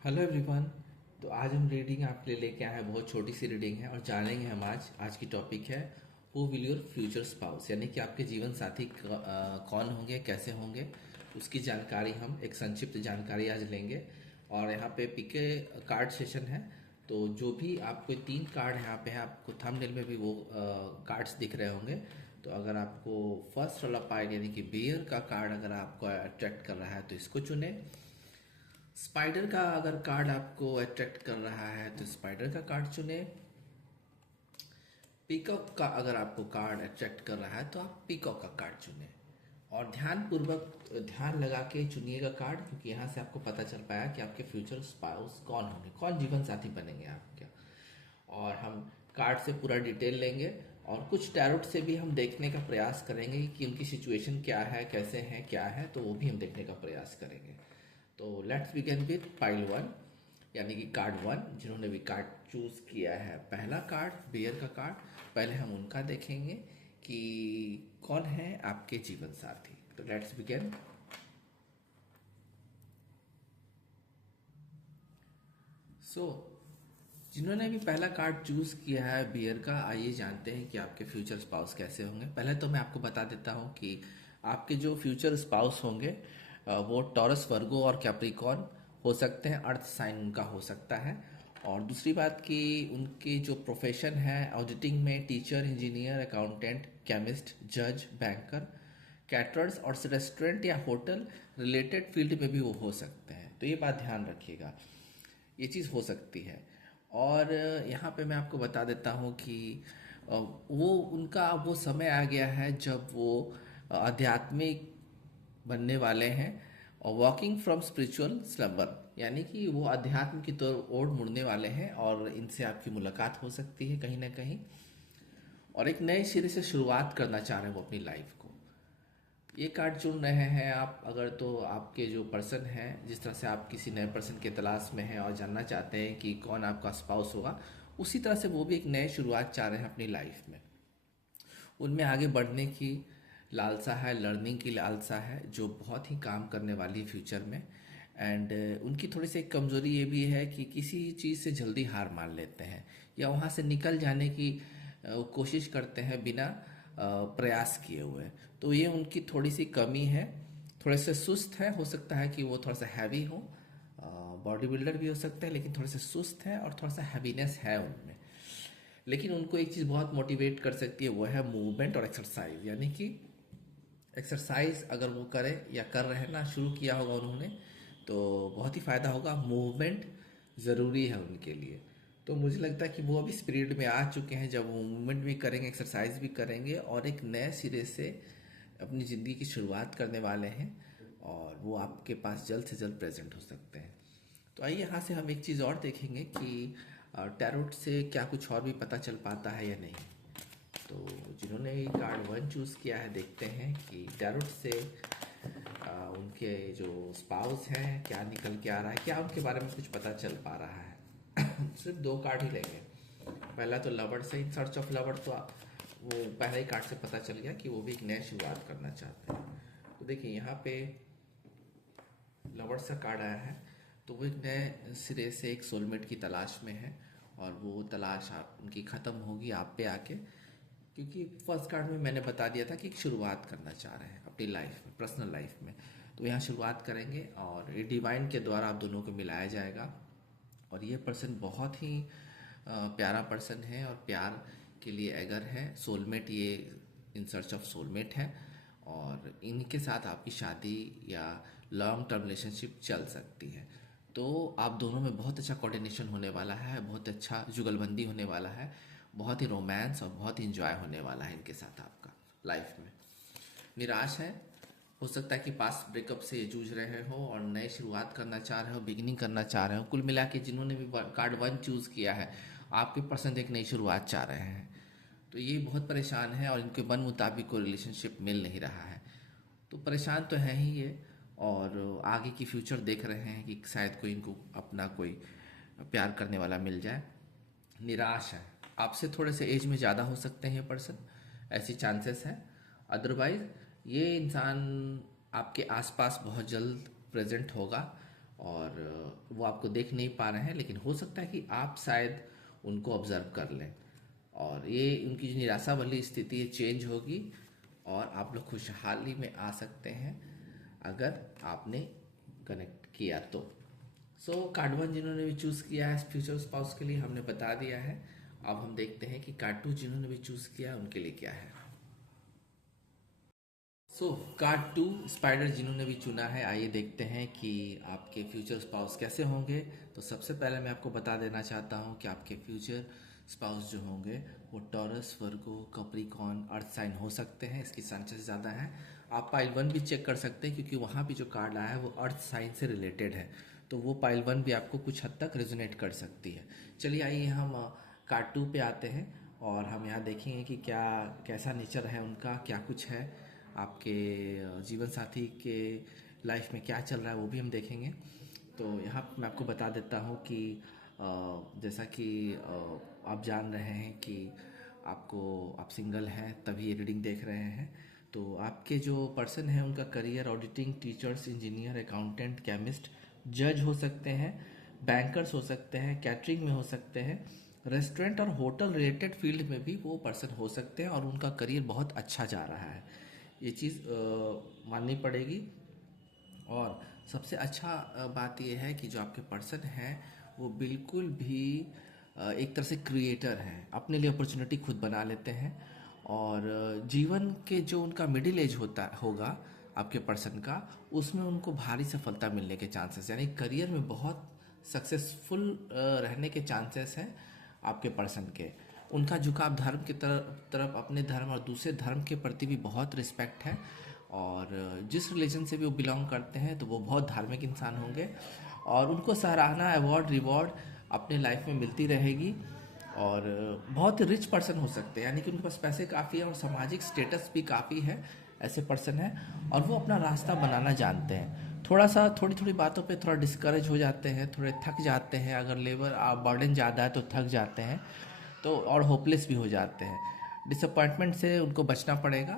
Hello everyone. तो आज हम रीडिंग आपके लिए लेके आए हैं। बहुत छोटी सी रीडिंग है और जानेंगे हम आज की टॉपिक है who will your future spouse, यानी कि आपके जीवन साथी कौन होंगे, कैसे होंगे, उसकी जानकारी हम एक संक्षिप्त जानकारी आज लेंगे। और यहाँ पे पीके कार्ड सेशन है। तो जो भी आपको 3 कार्ड यहाँ पे है, आपको थंबनेल में भी वो कार्ड्स दिख रहे होंगे। तो अगर आपको फर्स्ट वाला पार्ट यानी कि बियर का कार्ड अगर आपको अट्रैक्ट कर रहा है तो इसको चुने। स्पाइडर का अगर कार्ड आपको अट्रैक्ट कर रहा है तो स्पाइडर का कार्ड चुने। पीकॉक का अगर आपको कार्ड अट्रैक्ट कर रहा है तो आप पीकॉक का कार्ड चुने। और ध्यान पूर्वक ध्यान लगा के चुनिएगा कार्ड, क्योंकि यहाँ से आपको पता चल पाया कि आपके फ्यूचर स्पाउस कौन होंगे, कौन जीवन साथी बनेंगे आपके। और हम कार्ड से पूरा डिटेल लेंगे और कुछ टैरोट से भी हम देखने का प्रयास करेंगे कि उनकी सिचुएशन क्या है, कैसे हैं, क्या है, तो वो भी हम देखने का प्रयास करेंगे। तो लेट्स बिगिन विद पाइल 1, यानी कि कार्ड 1। जिन्होंने भी कार्ड चूज किया है, पहला कार्ड बियर का कार्ड, पहले हम उनका देखेंगे कि कौन है आपके जीवन साथी। तो लेट्स बिगिन। सो जिन्होंने भी पहला कार्ड चूज किया है बियर का, आइए जानते हैं कि आपके फ्यूचर स्पाउस कैसे होंगे। पहले तो मैं आपको बता देता हूँ कि आपके जो फ्यूचर स्पाउस होंगे वो टॉरस, वर्गो और कैप्रिकॉर्न हो सकते हैं। अर्थ साइन उनका हो सकता है। और दूसरी बात कि उनके जो प्रोफेशन है ऑडिटिंग में टीचर, इंजीनियर, अकाउंटेंट, केमिस्ट, जज, बैंकर, कैटरर्स और रेस्टोरेंट या होटल रिलेटेड फील्ड में भी वो हो सकते हैं। तो ये बात ध्यान रखिएगा, ये चीज़ हो सकती है। और यहाँ पे मैं आपको बता देता हूँ कि वो उनका वो समय आ गया है जब वो आध्यात्मिक बनने वाले हैं और वॉकिंग फ्रॉम स्पिरिचुअल स्लम्बर, यानी कि वो अध्यात्म की ओर मुड़ने वाले हैं और इनसे आपकी मुलाकात हो सकती है कहीं ना कहीं। और एक नए सिरे से शुरुआत करना चाह रहे हैं वो अपनी लाइफ को। ये कार्ड चुन रहे हैं आप अगर, तो आपके जो पर्सन है, जिस तरह से आप किसी नए पर्सन के तलाश में हैं और जानना चाहते हैं कि कौन आपका स्पाउस होगा, उसी तरह से वो भी एक नए शुरुआत चाह रहे हैं अपनी लाइफ में। उनमें आगे बढ़ने की लालसा है, लर्निंग की लालसा है, जो बहुत ही काम करने वाली है फ्यूचर में। एंड उनकी थोड़ी सी एक कमज़ोरी ये भी है कि किसी चीज़ से जल्दी हार मान लेते हैं या वहाँ से निकल जाने की कोशिश करते हैं बिना प्रयास किए हुए। तो ये उनकी थोड़ी सी कमी है। थोड़े से सुस्त है, हो सकता है कि वो थोड़ा सा हैवी हो, बॉडी बिल्डर भी हो सकते हैं, लेकिन थोड़े से सुस्त है और थोड़ा सा हैवीनेस है उनमें। लेकिन उनको एक चीज़ बहुत मोटिवेट कर सकती है, वो है मूवमेंट और एक्सरसाइज। यानी कि एक्सरसाइज अगर वो करें या कर रहे हैं ना, शुरू किया होगा उन्होंने, तो बहुत ही फ़ायदा होगा। मूवमेंट ज़रूरी है उनके लिए। तो मुझे लगता है कि वो अभी स्पिरिट में आ चुके हैं, जब वो मूवमेंट भी करेंगे, एक्सरसाइज भी करेंगे और एक नए सिरे से अपनी ज़िंदगी की शुरुआत करने वाले हैं। और वो आपके पास जल्द से जल्द प्रेजेंट हो सकते हैं। तो आइए यहाँ से हम एक चीज़ और देखेंगे कि टैरोट से क्या कुछ और भी पता चल पाता है या नहीं। तो जिन्होंने कार्ड 1 चूज़ किया है, देखते हैं कि टैरोट से उनके जो स्पाउस हैं क्या निकल के आ रहा है, क्या उनके बारे में कुछ पता चल पा रहा है। सिर्फ 2 कार्ड ही लेंगे। पहला तो लवर से, इन सर्च ऑफ लवर, तो वो पहले ही कार्ड से पता चल गया कि वो भी एक नई शुरुआत करना चाहते हैं। तो देखिए यहाँ पे लवर्स का कार्ड आया है, तो वो एक नए सिरे से एक सोलमेट की तलाश में है और वो तलाश आप उनकी ख़त्म होगी आप पे आके। क्योंकि फर्स्ट कार्ड में मैंने बता दिया था कि एक शुरुआत करना चाह रहे हैं अपनी लाइफ में, पर्सनल लाइफ में। तो यहाँ शुरुआत करेंगे और ये डिवाइन के द्वारा आप दोनों को मिलाया जाएगा। और ये पर्सन बहुत ही प्यारा पर्सन है और प्यार के लिए एगर है। सोलमेट, ये इन सर्च ऑफ सोलमेट है और इनके साथ आपकी शादी या लॉन्ग टर्म रिलेशनशिप चल सकती है। तो आप दोनों में बहुत अच्छा कोऑर्डिनेशन होने वाला है, बहुत अच्छा जुगलबंदी होने वाला है, बहुत ही रोमांस और बहुत ही इंजॉय होने वाला है इनके साथ आपका लाइफ में। निराश है, हो सकता है कि पास्ट ब्रेकअप से जूझ रहे हो और नए शुरुआत करना चाह रहे हो, बिगिनिंग करना चाह रहे हो। कुल मिला के जिन्होंने भी कार्ड 1 चूज़ किया है, आपके पर्सन एक नई शुरुआत चाह रहे हैं। तो ये बहुत परेशान है और इनके मन मुताबिक कोई रिलेशनशिप मिल नहीं रहा है। तो परेशान तो है ही ये, और आगे की फ्यूचर देख रहे हैं कि शायद कोई इनको अपना कोई प्यार करने वाला मिल जाए। निराश है, आपसे थोड़े से एज में ज़्यादा हो सकते हैं ये पर्सन, ऐसी चांसेस है। अदरवाइज ये इंसान आपके आसपास बहुत जल्द प्रेजेंट होगा और वो आपको देख नहीं पा रहे हैं, लेकिन हो सकता है कि आप शायद उनको ऑब्जर्व कर लें, और ये उनकी जो निराशा वाली स्थिति है चेंज होगी, और आप लोग खुशहाली में आ सकते हैं अगर आपने कनेक्ट किया तो। कार्ड 1 जिन्होंने भी चूज़ किया है फ्यूचर स्पाउस के लिए हमने बता दिया है। अब हम देखते हैं कि कार्ड 2 जिन्होंने भी चूज़ किया उनके लिए क्या है। कार्ड 2 स्पाइडर जिन्होंने भी चुना है, आइए देखते हैं कि आपके फ्यूचर स्पाउस कैसे होंगे। तो सबसे पहले मैं आपको बता देना चाहता हूं कि आपके फ्यूचर स्पाउस जो होंगे वो टॉरस, वर्गो, कैप्रिकॉर्न, अर्थ साइन हो सकते हैं। इसकी चांसेस ज़्यादा हैं। आप पाइल 1 भी चेक कर सकते हैं, क्योंकि वहाँ भी जो कार्ड आया है वो अर्थ साइन से रिलेटेड है, तो वो पाइल 1 भी आपको कुछ हद तक रेजोनेट कर सकती है। चलिए आइए हम कार्ड 2 पे आते हैं, और हम यहाँ देखेंगे कि क्या कैसा नेचर है उनका, क्या कुछ है आपके जीवन साथी के लाइफ में क्या चल रहा है वो भी हम देखेंगे। तो यहाँ मैं आपको बता देता हूँ कि जैसा कि आप जान रहे हैं कि आप सिंगल हैं तभी ये रीडिंग देख रहे हैं। तो आपके जो पर्सन है उनका career auditing, teachers, engineer, accountant, chemist, जज हो सकते हैं, बैंकर्स हो सकते हैं, कैटरिंग में हो सकते हैं, रेस्टोरेंट और होटल रिलेटेड फील्ड में भी वो पर्सन हो सकते हैं, और उनका करियर बहुत अच्छा जा रहा है, ये चीज़ माननी पड़ेगी। और सबसे अच्छा बात यह है कि जो आपके पर्सन हैं वो बिल्कुल भी एक तरह से क्रिएटर हैं, अपने लिए अपॉर्चुनिटी खुद बना लेते हैं, और जीवन के जो उनका मिडिल एज होता होगा आपके पर्सन का, उसमें उनको भारी सफलता मिलने के चांसेस, यानी करियर में बहुत सक्सेसफुल रहने के चांसेस हैं आपके पर्सन के। उनका झुकाव धर्म की तरफ अपने धर्म और दूसरे धर्म के प्रति भी बहुत रिस्पेक्ट है, और जिस रिलीजन से भी वो बिलोंग करते हैं तो वो बहुत धार्मिक इंसान होंगे, और उनको सराहना, अवार्ड, रिवॉर्ड अपने लाइफ में मिलती रहेगी, और बहुत रिच पर्सन हो सकते हैं, यानी कि उनके पास पैसे काफ़ी है और सामाजिक स्टेटस भी काफ़ी है, ऐसे पर्सन है, और वो अपना रास्ता बनाना जानते हैं। थोड़ा सा थोड़ी थोड़ी बातों पे थोड़ा डिस्करेज हो जाते हैं, थोड़े थक जाते हैं, अगर लेबर बर्डन ज़्यादा है तो थक जाते हैं, तो और होपलेस भी हो जाते हैं, डिसअपॉइंटमेंट से उनको बचना पड़ेगा।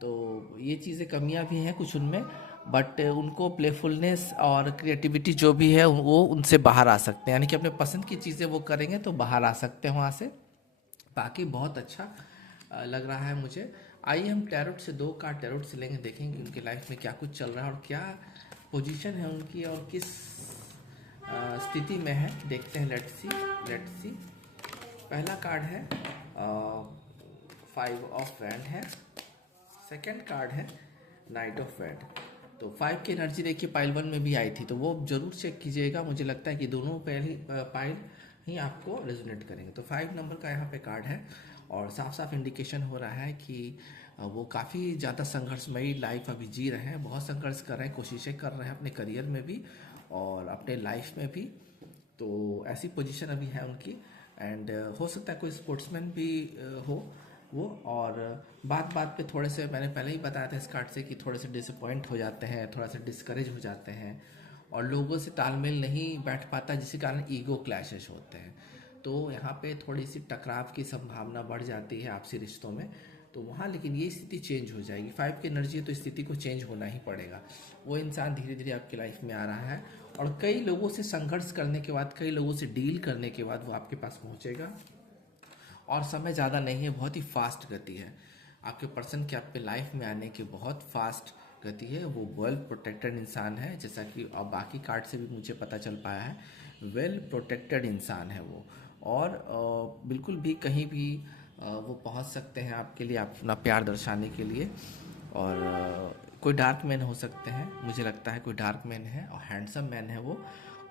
तो ये चीज़ें कमियां भी हैं कुछ उनमें, बट उनको प्लेफुलनेस और क्रिएटिविटी जो भी है वो उनसे बाहर आ सकते हैं, यानी कि अपने पसंद की चीज़ें वो करेंगे तो बाहर आ सकते हैं वहाँ से। बाकी बहुत अच्छा लग रहा है मुझे। आइए हम टैरोट से 2 कार्ड टैरोट से लेंगे, देखेंगे उनकी लाइफ में क्या कुछ चल रहा है और क्या पोजीशन है उनकी और किस स्थिति में है, देखते हैं। Let's see. पहला कार्ड है 5 ऑफ वैंड है, सेकंड कार्ड है नाइट ऑफ वैंड। तो 5 की एनर्जी देखिए पाइल 1 में भी आई थी, तो वो जरूर चेक कीजिएगा, मुझे लगता है कि दोनों पाइल ही आपको रेजोनेट करेंगे। तो 5 नंबर का यहाँ पे कार्ड है, और साफ साफ इंडिकेशन हो रहा है कि वो काफ़ी ज़्यादा संघर्षमयी लाइफ अभी जी रहे हैं, बहुत संघर्ष कर रहे हैं, कोशिशें कर रहे हैं अपने करियर में भी और अपने लाइफ में भी। तो ऐसी पोजीशन अभी है उनकी, एंड हो सकता है कोई स्पोर्ट्समैन भी हो वो, और बात बात पे थोड़े से, मैंने पहले ही बताया था इस कार्ड से कि थोड़े से डिसअपॉइंट हो जाते हैं, थोड़ा सा डिस्करेज हो जाते हैं, और लोगों से तालमेल नहीं बैठ पाता, जिसके कारण ईगो क्लैशेस होते हैं। तो यहाँ पे थोड़ी सी टकराव की संभावना बढ़ जाती है आपसी रिश्तों में, तो वहाँ लेकिन ये स्थिति चेंज हो जाएगी। 5 की एनर्जी है तो स्थिति को चेंज होना ही पड़ेगा। वो इंसान धीरे धीरे आपकी लाइफ में आ रहा है, और कई लोगों से संघर्ष करने के बाद, कई लोगों से डील करने के बाद वो आपके पास पहुँचेगा, और समय ज़्यादा नहीं है, बहुत ही फास्ट गति है आपके पर्सन के आपके लाइफ में आने की, बहुत फास्ट गति है। वो वेल प्रोटेक्टेड इंसान है, जैसा कि अब बाकी कार्ड से भी मुझे पता चल पाया है, वेल प्रोटेक्टेड इंसान है वो, और बिल्कुल भी कहीं भी वो पहुंच सकते हैं आपके लिए अपना प्यार दर्शाने के लिए। और कोई डार्क मैन हो सकते हैं, मुझे लगता है कोई डार्क मैन है, और हैंडसम मैन है वो,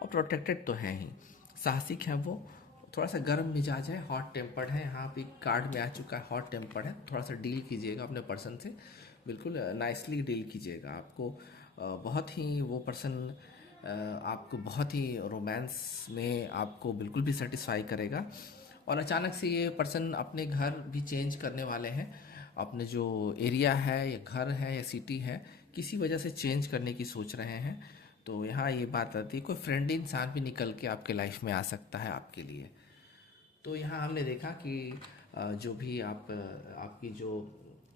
और प्रोटेक्टेड तो है ही, साहसिक है वो, थोड़ा सा गर्म मिजाज है, हॉट टेम्पर्ड है, यहाँ पे कार्ड में आ चुका है हॉट टेम्पर्ड है। थोड़ा सा डील कीजिएगा अपने पर्सन से, बिल्कुल नाइसली डील कीजिएगा। आपको बहुत ही वो पर्सन आपको बहुत ही रोमांस में आपको बिल्कुल भी सेटिस्फाई करेगा, और अचानक से ये पर्सन अपने घर भी चेंज करने वाले हैं, अपने जो एरिया है या घर है या सिटी है, किसी वजह से चेंज करने की सोच रहे हैं। तो यहाँ ये बात आती है, कोई फ्रेंडली इंसान भी निकल के आपके लाइफ में आ सकता है आपके लिए। तो यहाँ हमने देखा कि जो भी आपकी जो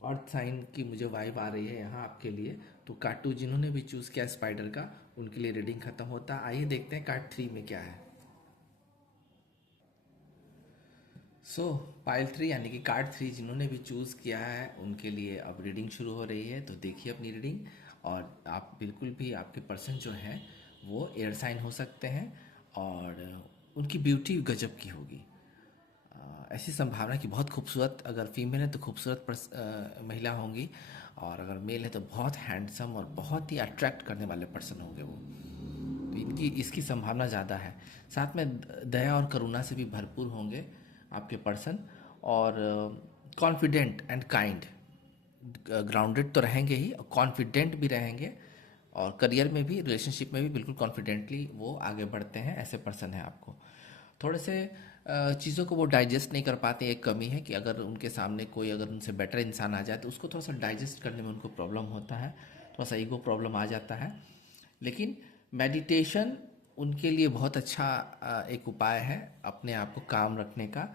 अर्थ साइन की मुझे वाइब आ रही है यहाँ आपके लिए, तो कार्टू जिन्होंने भी चूज़ किया स्पाइडर का, उनके लिए रीडिंग खत्म होता है। आइए देखते हैं कार्ड 3 में क्या है। सो पाइल 3 यानी कि कार्ड 3 जिन्होंने भी चूज़ किया है उनके लिए अब रीडिंग शुरू हो रही है। तो देखिए अपनी रीडिंग, और आप बिल्कुल भी, आपके पर्सन जो हैं वो एयर साइन हो सकते हैं और उनकी ब्यूटी गजब की होगी। ऐसी संभावना कि बहुत खूबसूरत, अगर फीमेल है तो खूबसूरत महिला होंगी, और अगर मेल है तो बहुत हैंडसम और बहुत ही अट्रैक्ट करने वाले पर्सन होंगे वो। तो इनकी इसकी संभावना ज़्यादा है। साथ में दया और करुणा से भी भरपूर होंगे आपके पर्सन, और कॉन्फिडेंट एंड काइंड, ग्राउंडेड तो रहेंगे ही, कॉन्फिडेंट भी रहेंगे, और करियर में भी, रिलेशनशिप में भी बिल्कुल कॉन्फिडेंटली वो आगे बढ़ते हैं। ऐसे पर्सन है आपको। थोड़े से चीज़ों को वो डाइजेस्ट नहीं कर पाते। एक कमी है कि अगर उनके सामने कोई, अगर उनसे बेटर इंसान आ जाए तो उसको थोड़ा सा डाइजेस्ट करने में उनको प्रॉब्लम होता है, थोड़ा सा ईगो प्रॉब्लम आ जाता है। लेकिन मेडिटेशन उनके लिए बहुत अच्छा एक उपाय है अपने आप को काम रखने का,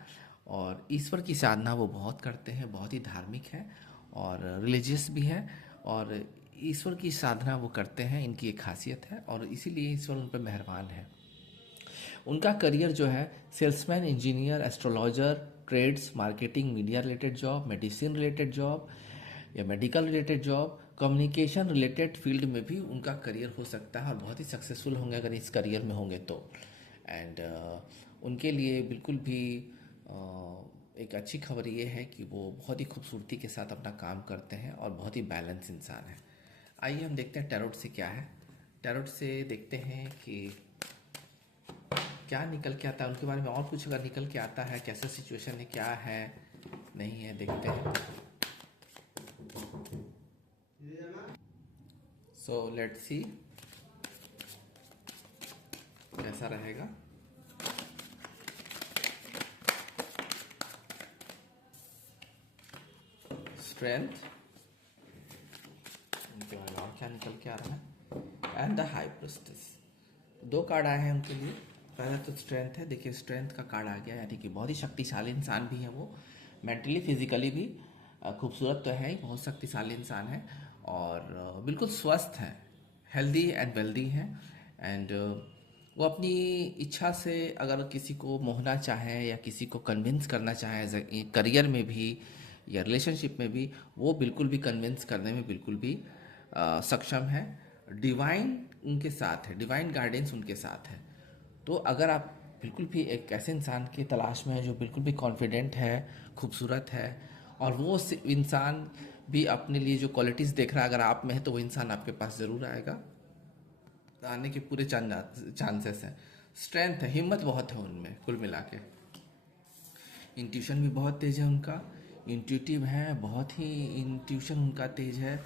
और ईश्वर की साधना वो बहुत करते हैं, बहुत ही धार्मिक है और रिलीजियस भी है, और ईश्वर की साधना वो करते हैं, इनकी एक खासियत है, और इसीलिए ईश्वर उन पर मेहरबान है। उनका करियर जो है, salesman, engineer, astrologer, trades, marketing, media related job, medicine related job या medical related job, communication related field में भी उनका करियर हो सकता है, और बहुत ही सक्सेसफुल होंगे अगर इस करियर में होंगे तो। एंड उनके लिए बिल्कुल भी एक अच्छी खबर ये है कि वो बहुत ही खूबसूरती के साथ अपना काम करते हैं और बहुत ही बैलेंस इंसान है। आइए हम देखते हैं टैरोट से क्या है। टैरोट से देखते हैं कि क्या निकल के आता है उनके बारे में, और कुछ अगर निकल के आता है, कैसा सिचुएशन है, क्या है, नहीं है, देखते हैं। सो लेट्स सी कैसा रहेगा। स्ट्रेंथ, उनके बारे में और क्या निकल के आ रहा है, एंड द हाई प्रिस्टेस। दो कार्ड आए हैं उनके लिए। पहला तो स्ट्रेंथ है, देखिए स्ट्रेंथ का कार्ड आ गया, यानी कि बहुत ही शक्तिशाली इंसान भी है वो, मेंटली फिजिकली भी खूबसूरत तो है ही, बहुत शक्तिशाली इंसान है, और बिल्कुल स्वस्थ है, हेल्दी एंड वेल्दी हैं। एंड वो अपनी इच्छा से अगर किसी को मोहना चाहे या किसी को कन्विंस करना चाहे करियर में भी या रिलेशनशिप में भी, वो बिल्कुल भी कन्विंस करने में बिल्कुल भी सक्षम है। डिवाइन उनके साथ है, डिवाइन गाइडेंस उनके साथ है। तो अगर आप बिल्कुल भी एक ऐसे इंसान की तलाश में है जो बिल्कुल भी कॉन्फिडेंट है, खूबसूरत है, और वो इंसान भी अपने लिए जो क्वालिटीज़ देख रहा है, अगर आप में है तो वो इंसान आपके पास ज़रूर आएगा, आने के पूरे चांसेस हैं। स्ट्रेंथ है, हिम्मत बहुत है उनमें कुल मिला के। इंट्यूशन भी बहुत तेज है उनका, इंट्यूटिव है, बहुत ही इंट्यूशन उनका तेज है।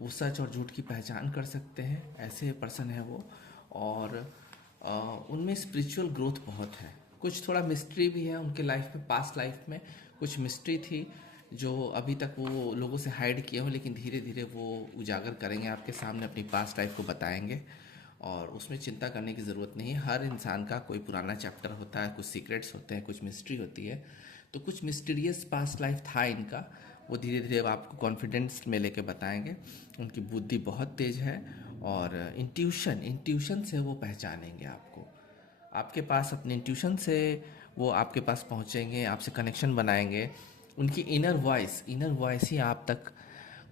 वो सच और झूठ की पहचान कर सकते हैं, ऐसे पर्सन है वो। और उनमें स्पिरिचुअल ग्रोथ बहुत है। कुछ थोड़ा मिस्ट्री भी है उनके लाइफ में, पास्ट लाइफ में कुछ मिस्ट्री थी जो अभी तक वो लोगों से हाइड किए हो, लेकिन धीरे धीरे वो उजागर करेंगे आपके सामने, अपनी पास्ट लाइफ को बताएंगे, और उसमें चिंता करने की ज़रूरत नहीं है। हर इंसान का कोई पुराना चैप्टर होता है, कुछ सीक्रेट्स होते हैं, कुछ मिस्ट्री होती है। तो कुछ मिस्टीरियस पास्ट लाइफ था इनका, वो धीरे धीरे आपको कॉन्फिडेंस में लेके बताएंगे। उनकी बुद्धि बहुत तेज है, और इंट्यूशन से वो पहचानेंगे आपको, आपके पास अपने इंट्यूशन से वो आपके पास पहुंचेंगे, आपसे कनेक्शन बनाएंगे। उनकी इनर वॉइस ही आप तक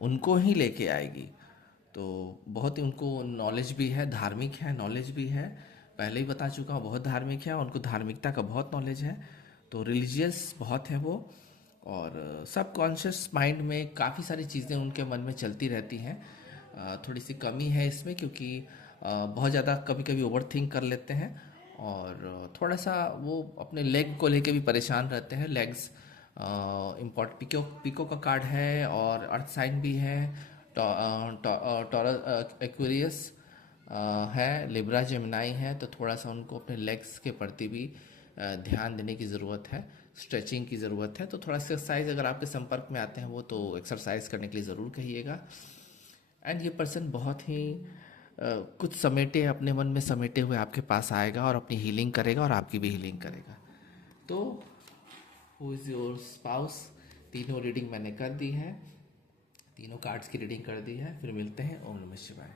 उनको ही लेके आएगी। तो बहुत ही उनको नॉलेज भी है, धार्मिक है, नॉलेज भी है, पहले ही बता चुका हूँ, बहुत धार्मिक है, उनको धार्मिकता का बहुत नॉलेज है। तो रिलीजियस बहुत है वो, और सब कॉन्शियस माइंड में काफ़ी सारी चीज़ें उनके मन में चलती रहती हैं। थोड़ी सी कमी है इसमें, क्योंकि बहुत ज़्यादा कभी कभी ओवर थिंक कर लेते हैं, और थोड़ा सा वो अपने लेग को लेके भी परेशान रहते हैं। लेग्स पिको का कार्ड है, और अर्थ साइन भी है, टॉरस एक्वेरियस है, लिब्रा जेमिनाई है। तो थोड़ा सा उनको अपने लेग्स के प्रति भी ध्यान देने की ज़रूरत है, स्ट्रेचिंग की ज़रूरत है। तो थोड़ा एक्सरसाइज, अगर आपके संपर्क में आते हैं वो, तो एक्सरसाइज करने के लिए ज़रूर कहिएगा। एंड ये पर्सन बहुत ही कुछ समेटे, अपने मन में समेटे हुए आपके पास आएगा और अपनी हीलिंग करेगा, और आपकी भी हीलिंग करेगा। तो हु इज़ योर स्पाउस, तीनों रीडिंग मैंने कर दी है, तीनों कार्ड्स की रीडिंग कर दी है। फिर मिलते हैं। ओम नमः शिवाय।